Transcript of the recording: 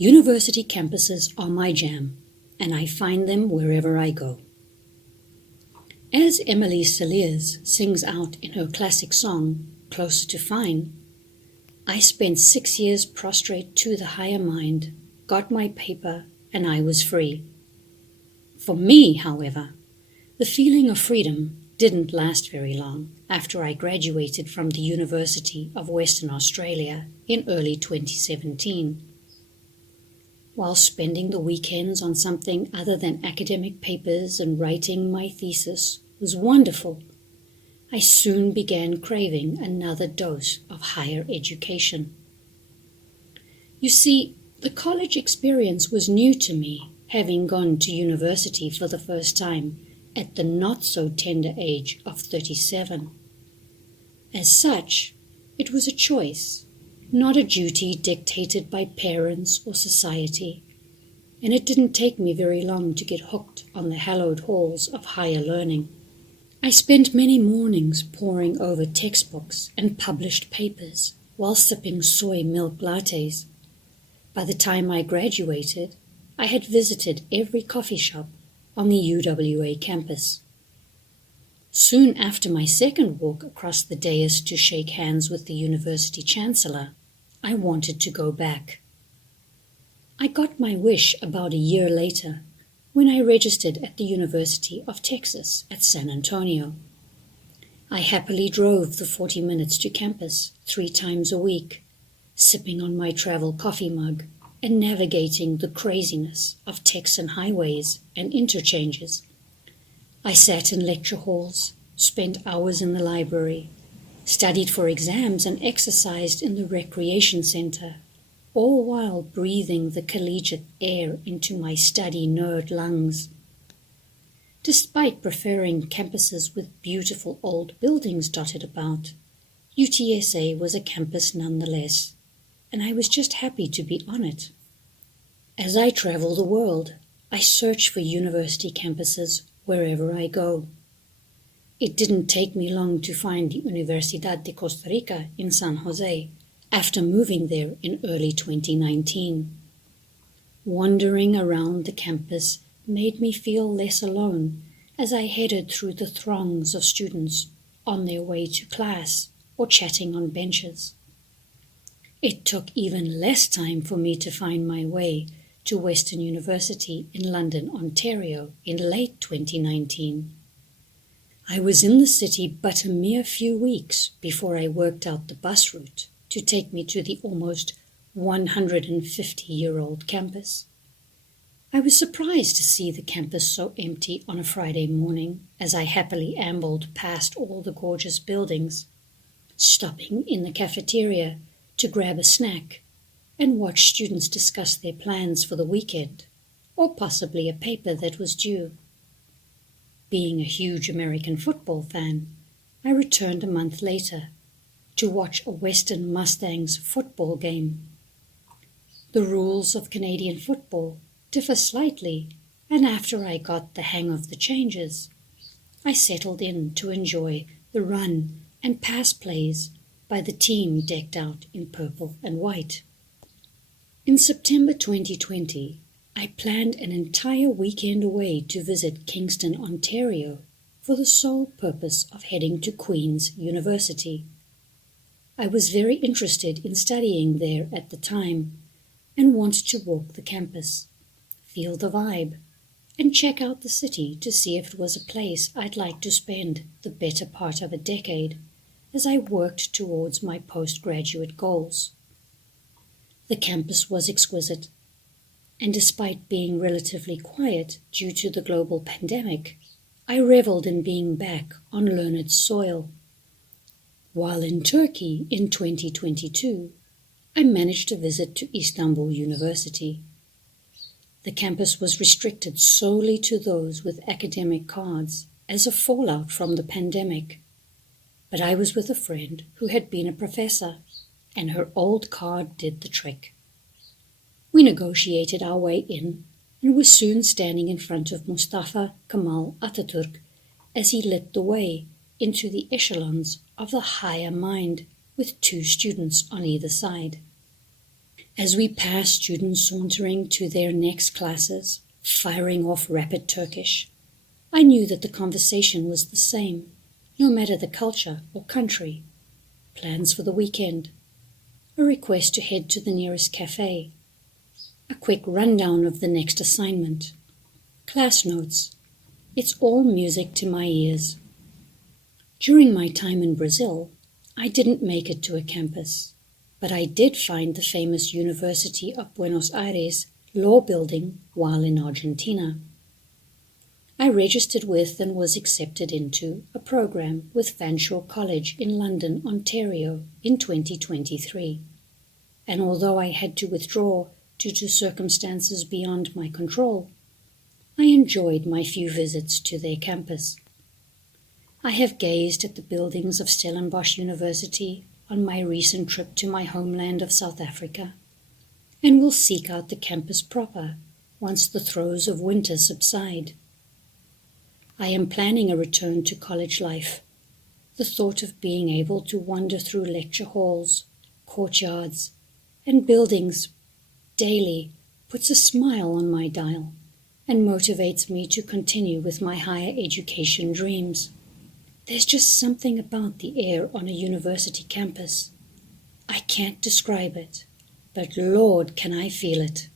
University campuses are my jam, and I find them wherever I go. As Emily Saliers sings out in her classic song, Closer to Fine, I spent 6 years prostrate to the higher mind, got my paper, and I was free. For me, however, the feeling of freedom didn't last very long after I graduated from the University of Western Australia in early 2017. While spending the weekends on something other than academic papers and writing my thesis was wonderful, I soon began craving another dose of higher education. You see, the college experience was new to me, having gone to university for the first time at the not-so-tender age of 37. As such, it was a choice, not a duty dictated by parents or society, and it didn't take me very long to get hooked on the hallowed halls of higher learning. I spent many mornings poring over textbooks and published papers while sipping soy milk lattes. By the time I graduated, I had visited every coffee shop on the UWA campus. Soon after my second walk across the dais to shake hands with the university chancellor, I wanted to go back. I got my wish about a year later when I registered at the University of Texas at San Antonio. I happily drove the 40 minutes to campus 3 times a week, sipping on my travel coffee mug and navigating the craziness of Texan highways and interchanges. I sat in lecture halls, spent hours in the library, studied for exams and exercised in the recreation center, all while breathing the collegiate air into my study nerd lungs. Despite preferring campuses with beautiful old buildings dotted about, UTSA was a campus nonetheless, and I was just happy to be on it. As I travel the world, I search for university campuses wherever I go. It didn't take me long to find the Universidad de Costa Rica in San Jose after moving there in early 2019. Wandering around the campus made me feel less alone as I headed through the throngs of students on their way to class or chatting on benches. It took even less time for me to find my way to Western University in London, Ontario in late 2019. I was in the city but a mere few weeks before I worked out the bus route to take me to the almost 150-year-old campus. I was surprised to see the campus so empty on a Friday morning as I happily ambled past all the gorgeous buildings, stopping in the cafeteria to grab a snack and watch students discuss their plans for the weekend, or possibly a paper that was due. Being a huge American football fan, I returned a month later to watch a Western Mustangs football game. The rules of Canadian football differ slightly, and after I got the hang of the changes, I settled in to enjoy the run and pass plays by the team decked out in purple and white. In September 2020, I planned an entire weekend away to visit Kingston, Ontario, for the sole purpose of heading to Queen's University. I was very interested in studying there at the time and wanted to walk the campus, feel the vibe, and check out the city to see if it was a place I'd like to spend the better part of a decade as I worked towards my postgraduate goals. The campus was exquisite, and despite being relatively quiet due to the global pandemic, I reveled in being back on learned soil. While in Turkey in 2022, I managed to visit to Istanbul University. The campus was restricted solely to those with academic cards as a fallout from the pandemic. But I was with a friend who had been a professor, and her old card did the trick. We negotiated our way in and were soon standing in front of Mustafa Kemal Atatürk as he lit the way into the echelons of the higher mind with 2 students on either side. As we pass students sauntering to their next classes, firing off rapid Turkish, I knew that the conversation was the same, no matter the culture or country. Plans for the weekend, a request to head to the nearest cafe, a quick rundown of the next assignment, class notes. It's all music to my ears. During my time in Brazil, I didn't make it to a campus, but I did find the famous University of Buenos Aires law building while in Argentina. I registered with and was accepted into a program with Fanshawe College in London, Ontario in 2023. And although I had to withdraw due to circumstances beyond my control, I enjoyed my few visits to their campus. I have gazed at the buildings of Stellenbosch University on my recent trip to my homeland of South Africa, and will seek out the campus proper once the throes of winter subside. I am planning a return to college life. The thought of being able to wander through lecture halls, courtyards, and buildings daily puts a smile on my dial and motivates me to continue with my higher education dreams. There's just something about the air on a university campus. I can't describe it, but Lord, can I feel it.